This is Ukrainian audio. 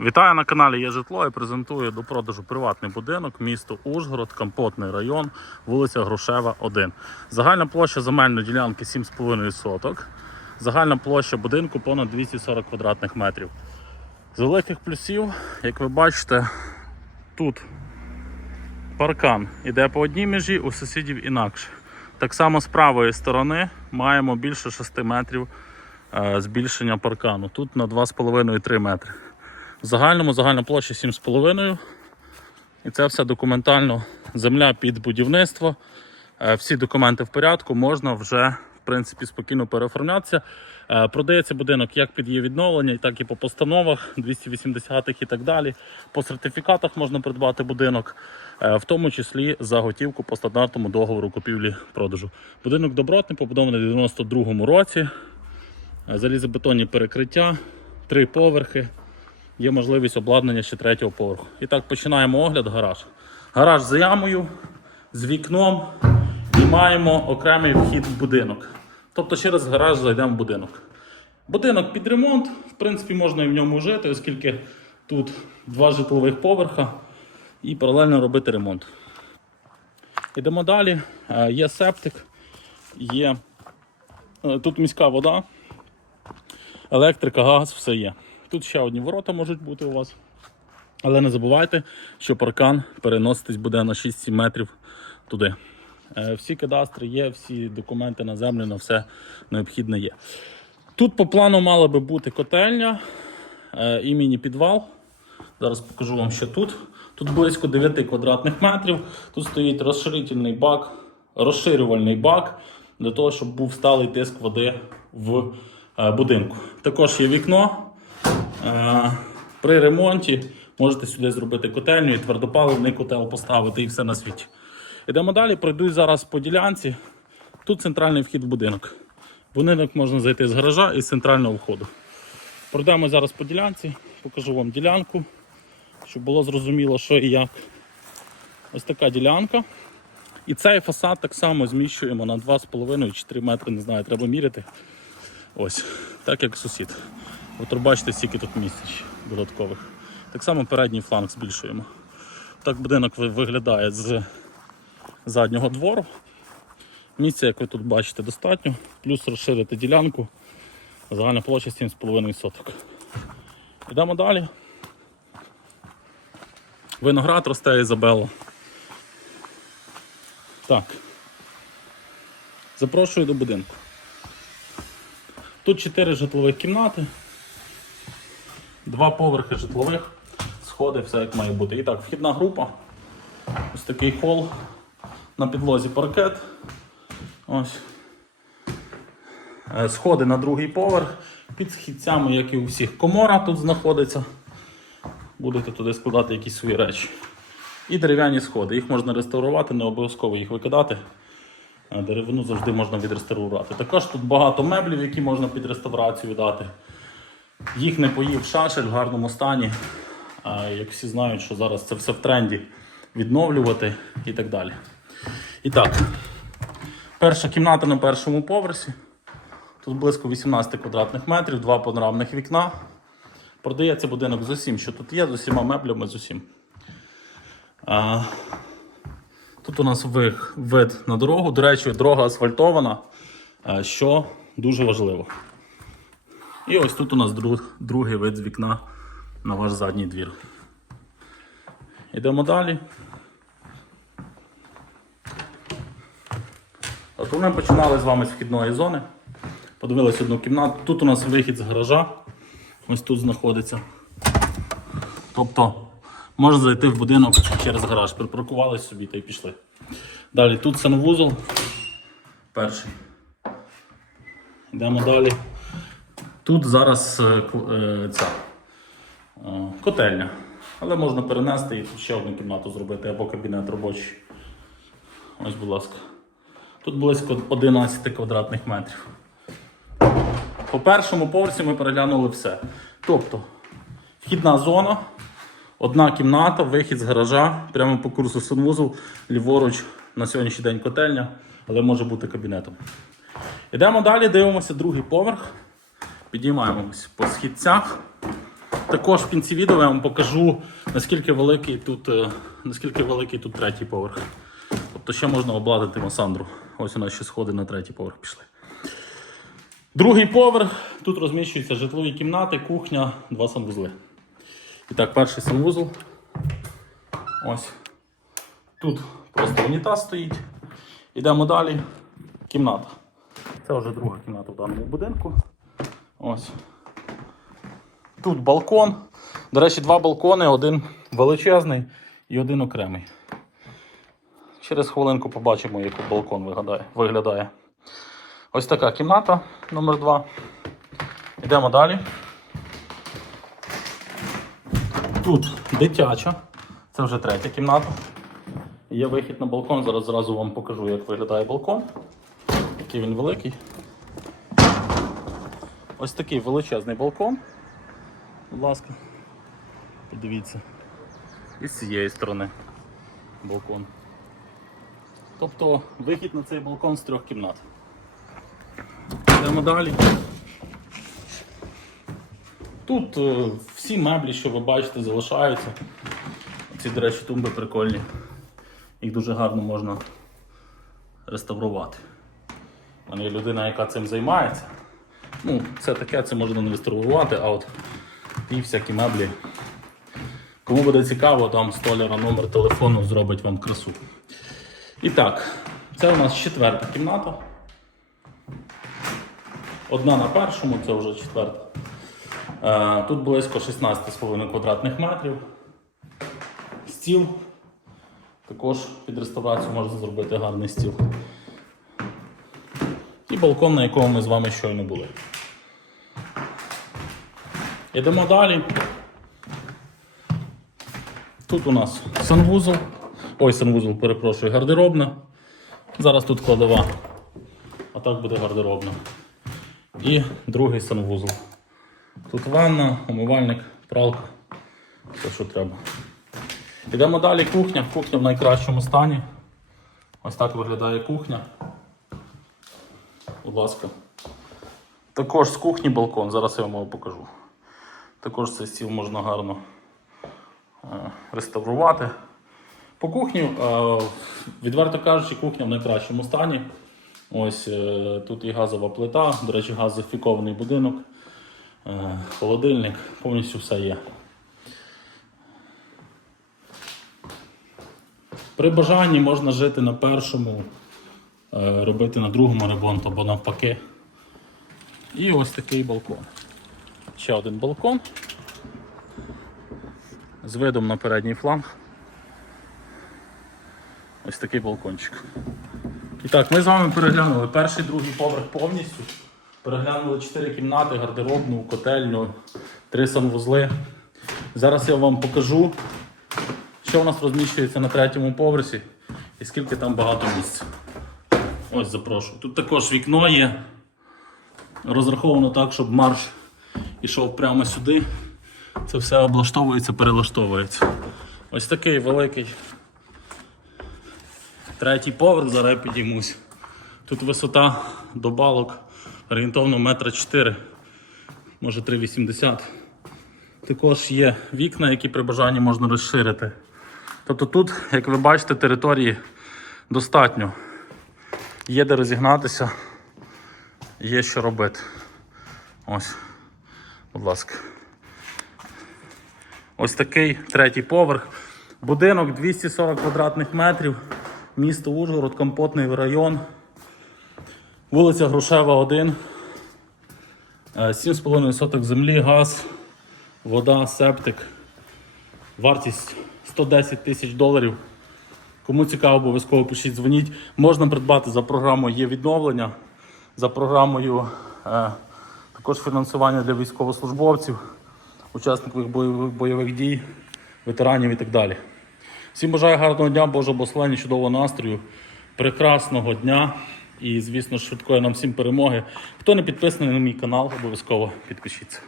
Вітаю на каналі Є житло і презентую до продажу приватний будинок, місто Ужгород, Компотний район, вулиця Грушева, 1. Загальна площа земельної ділянки 7,5 соток. Загальна площа будинку понад 240 квадратних метрів. З великих плюсів, як ви бачите, тут паркан іде по одній межі, у сусідів інакше. Так само з правої сторони маємо більше 6 метрів е, збільшення паркану. Тут на 2,5-3 метри. В загальному загальна площа 7,5. І це все документально. Земля під будівництво. Е, Всі документи в порядку, можна вже в принципі спокійно переоформлятися. Е, Продається будинок як під її відновлення, так і по постановах 280-х і так далі. По сертифікатах можна придбати будинок, е, в тому числі за готівку по стандартному договору купівлі-продажу. Будинок добротний, побудований в 92-му році. Залізобетонні перекриття, три поверхи. Є можливість обладнання ще третього поверху. І так, починаємо огляд гараж. Гараж з ямою, з вікном і маємо окремий вхід в будинок. Тобто через гараж зайдемо в будинок. Будинок під ремонт, в принципі, можна і в ньому жити, оскільки тут два житлових поверха і паралельно робити ремонт. Йдемо далі. Е, Є септик, є е, тут міська вода, електрика, газ, все є. Тут ще одні ворота можуть бути у вас. Але не забувайте, що паркан переноситись буде на 6-7 метрів туди. Е, Всі кадастри є, всі документи на землю, на все необхідне є. Тут по плану мала би бути котельня е, і міні-підвал. Зараз покажу вам, що тут. Тут близько 9 квадратних метрів. Тут стоїть розширительний бак, розширювальний бак для того, щоб був сталий тиск води в е, будинку. Також є вікно. Е, При ремонті можете сюди зробити котельню і твердопаливний котел поставити і все на світі. Йдемо далі, пройду зараз по ділянці. Тут центральний вхід в будинок. В будинок можна зайти з гаража і з центрального входу. Пройдемо зараз по ділянці, покажу вам ділянку, щоб було зрозуміло, що і як. Ось така ділянка. І цей фасад так само зміщуємо на 2,5 чи 3 метри, не знаю, треба міряти. Ось, так як сусід. От бачите, скільки тут місць додаткових. Так само передній фланг збільшуємо. Так будинок виглядає з заднього двору. Місця, як ви тут бачите, достатньо. Плюс розширити ділянку. Загальна площа 7,5 соток. Йдемо далі. Виноград росте Ізабелла. Так. Запрошую до будинку. Тут 4 житлових кімнати, два поверхи житлових, сходи, все як має бути. І так, вхідна група. Ось такий хол. На підлозі паркет. Ось. Е, Сходи на другий поверх. Під східцями, як і у всіх, комора тут знаходиться. Будете туди складати якісь свої речі. І дерев'яні сходи. Їх можна реставрувати, не обов'язково їх викидати. Деревину завжди можна відреставрувати. Також тут багато меблів, які можна під реставрацію дати. Їх не поїв шашель в гарному стані. Як всі знають, що зараз це все в тренді відновлювати і так далі. І так, перша кімната на першому поверсі. Тут близько 18 квадратних метрів, два панорамних вікна. Продається будинок з усім, що тут є, з усіма меблями, з усім. А, Тут у нас вид на дорогу. До речі, дорога асфальтована, що дуже важливо. І ось тут у нас друг, другий вид з вікна на ваш задній двір. Йдемо далі. От ми починали з вами з вхідної зони. Подивились одну кімнату. Тут у нас вихід з гаража. Ось тут знаходиться. Тобто можна зайти в будинок через гараж. Припаркувались собі та й пішли. Далі тут санвузол. Перший. Йдемо далі. Тут зараз е, е, ця е, котельня. Але можна перенести і ще одну кімнату зробити або кабінет робочий. Ось, будь ласка. Тут близько 11 квадратних метрів. По першому поверсі ми переглянули все. Тобто, вхідна зона, одна кімната, вихід з гаража, прямо по курсу санвузол, ліворуч на сьогоднішній день котельня, але може бути кабінетом. Йдемо далі, дивимося другий поверх. Підіймаємось по східцях. Також в кінці відео я вам покажу, наскільки великий тут, е, наскільки великий тут третій поверх. Тобто ще можна обладнати Масандру. Ось у нас ще сходи на третій поверх пішли. Другий поверх. Тут розміщуються житлові кімнати, кухня, два санвузли. І так, перший санвузол. Ось. Тут просто унітаз стоїть. Йдемо далі. Кімната. Це вже друга кімната в даному будинку. Ось. Тут балкон. До речі, два балкони, один величезний і один окремий. Через хвилинку побачимо, як балкон виглядає. Ось така кімната номер 2 Йдемо далі. Тут дитяча. Це вже третя кімната. Є вихід на балкон. Зараз зразу вам покажу, як виглядає балкон. Який він великий. Ось такий величезний балкон. Будь ласка, подивіться. І з цієї сторони балкон. Тобто вихід на цей балкон з трьох кімнат. Йдемо далі. Тут е, всі меблі, що ви бачите, залишаються. Ці, до речі, тумби прикольні. Їх дуже гарно можна реставрувати. У мене є людина, яка цим займається. Ну, це таке, це можна не реставрувати, а от ті всякі меблі. Кому буде цікаво, там столяра номер телефону зробить вам красу. І так, це у нас четверта кімната. Одна на першому, це вже четверта. Е, Тут близько 16,5 квадратних метрів. Стіл. Також під реставрацію можна зробити гарний стіл. І балкон, на якому ми з вами щойно були. Йдемо далі. Тут у нас санвузол. Ой, санвузол, перепрошую, гардеробна. Зараз тут кладова. А так буде гардеробна. І другий санвузол. Тут ванна, умивальник, пралка. Все, що треба. Йдемо далі. Кухня. Кухня в найкращому стані. Ось так виглядає кухня. Будь ласка. Також з кухні балкон. Зараз я вам його покажу. Також цей стіл можна гарно е, реставрувати. По кухні, е, відверто кажучи, кухня в найкращому стані. Ось е, тут і газова плита, до речі, газифікований будинок, холодильник, повністю все є. При бажанні можна жити на першому, робити на другому ремонт або навпаки. І ось такий балкон. Ще один балкон з видом на передній фланг. Ось такий балкончик. І так, ми з вами переглянули перший, другий поверх повністю. Переглянули 4 кімнати, гардеробну, котельню, 3 санвузли. Зараз я вам покажу, що у нас розміщується на третьому поверсі і скільки там багато місця. Ось запрошую. Тут також вікно є. Розраховано так, щоб марш ішов прямо сюди. Це все облаштовується, перелаштовується. Ось такий великий третій поверх, зараз я підіймусь. Тут висота до балок орієнтовно метра 4, може 3,80. Також є вікна, які при бажанні можна розширити. Тобто тут, як ви бачите, території достатньо. Є де розігнатися, є що робити. Ось, будь ласка. Ось такий третій поверх. Будинок 240 квадратних метрів. Місто Ужгород, компотний район. Вулиця Грушева 1. Е, 7,5 соток землі, газ, вода, септик. Вартість 110 тисяч доларів. Кому цікаво, обов'язково пишіть, дзвоніть. Можна придбати за програмою є відновлення, за програмою е, також фінансування для військовослужбовців, учасників бойових, дій, ветеранів і так далі. Всім бажаю гарного дня, Божого благословення, чудового настрою, прекрасного дня і, звісно, швидкої нам всім перемоги. Хто не підписаний на мій канал, обов'язково підпишіться.